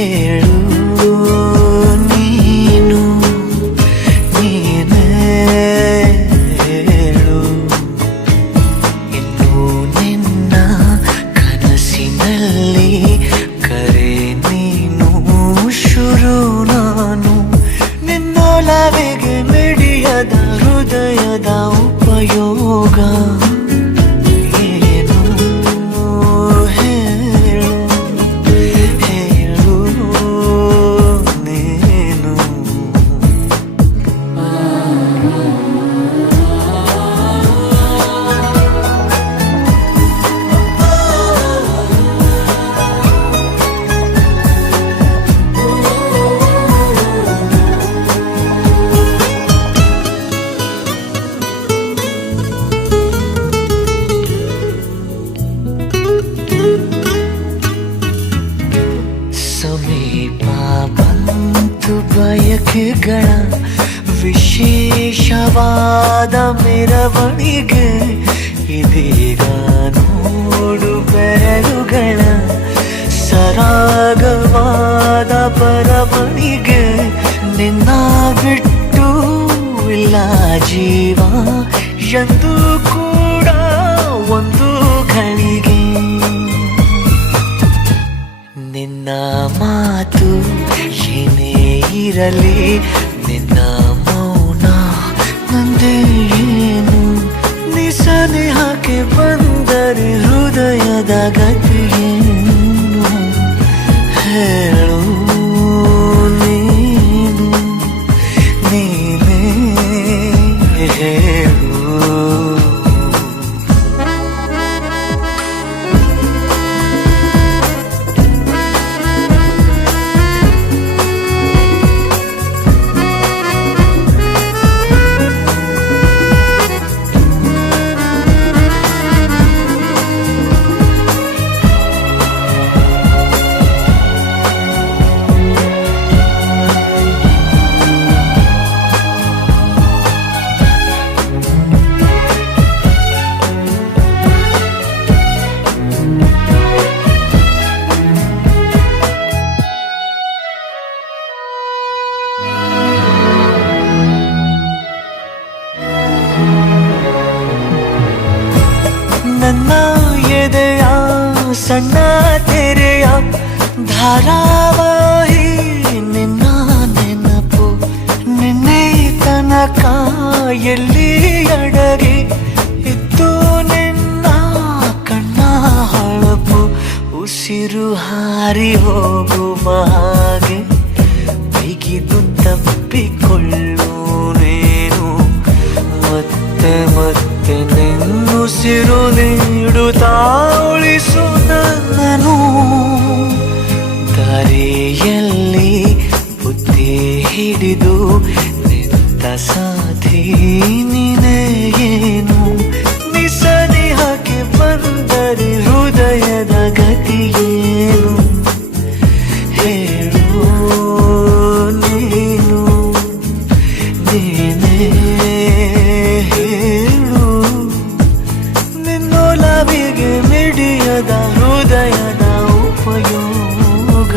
ಹೇಳು ನೀನು ನೀನೇ ಹೇಳು ಇನ್ನು ನಿನ್ನ ಕನಸಿನಲ್ಲಿ ಕರೆ ನೀನು ಶುರು ನಾನು ನಿನ್ನೊಲವಿಗೆ ಮಿಡಿಯದ ಹೃದಯದ ಉಪಯೋಗ ಸಮೀಪ ಬಂತು ಬಯಕೆಗಳ ವಿಶೇಷವಾದ ಮೆರವಣಿಗೆ ಇದೀಗ ನೋಡು ಬೆರಳುಗಳ ಸರಾಗವಾದ ಬರವಣಿಗೆ ನಿನ್ನ ಬಿಟ್ಟು ಇಲ್ಲ ಜೀವ ಎಂದು ಕೂಡ ಒಂದು ಘಳಿಗೆ ನಿನ್ನ ಮಾತು ಏನೇ ಇರಲಿ ನಿನ್ನ ಮೌನ ನಂದೇನು ನಿಸನೇಹಕ್ಕೆ ಬಂದರೆ ಹೃದಯದ ಗತಿಯೇನು ಹೇಳು ನೀನು ನೀನೇ ಹೇಳು ನನ್ನ ಎದೆಯ ಸಣ್ಣ ತೆರೆಯ ಧಾರಾವಾಹಿ ನಿನ್ನ ನೆನಪು ನಿನ್ನೆ ತನಕ ಎಲ್ಲಿ ಅಡಗಿ ಇತ್ತು ನಿನ್ನ ಕಣ್ಣ ಹೊಳಪು ಉಸಿರು ಹಾರಿ ಹೋಗುವ ಹಾಗೆ ಬಿಗಿದು ತಪ್ಪಿಕೊಳ್ಳು ನೀನು ಮತ್ತೆ ಮತ್ತೆ ನಿನ್ನುಸಿರು ನೀಡುತ್ತಾ ಉಳಿಸು ನನ್ನನು ದಾರಿಯಲ್ಲಿ ಬುದ್ಧಿ ಹಿಡಿದು ನಿಂತ ಸಾಥಿ ನೀನೇ ಏನು ನಿಸನಿಹಕ್ಕೆ ಬಂದರೆ ಹೃದಯದ ಗತಿಯೇನು ಹೇಳು ನೀನು ನೀನೇ ಹೇಳು ನಿನ್ನೊಲವಿಗೆ ಮಿಡಿಯದ ಹೃದಯದ ಉಪಯೋಗ